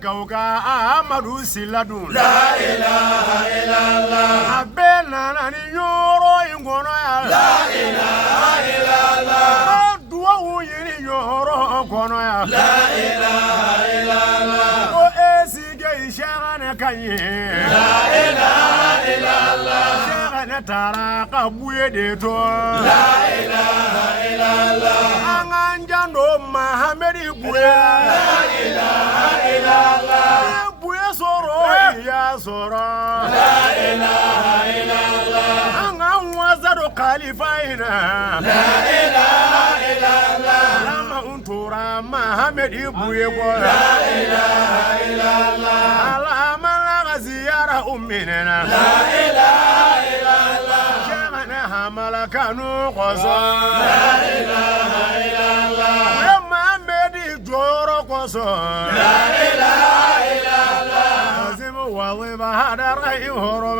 kauka Amadou Siladun. La ilaha illallah. Abena nani yoro ingono ya. La ilaha illallah. Dua uyiri yoro kono ya. La ilaha illallah. O esige ishagane kanye. La ilaha illallah. Shagane taraka buye deto. La ilaha illallah. Anganjando Mahamedi buye. La ilaha illallah. Buye soro ya soro. La ilaha illallah. Angan wazaro khalifaina. La ilaha illallah. Lama untura Mahamedi buye ko. La ilaha illallah. Alama la ziyara umminena. La ilaha illallah. Shagane hamala kanu qoso. La ilaha illallah. Mahamedi joro qoso. La ilaha illallah. Azimu waziba hadara ihoro.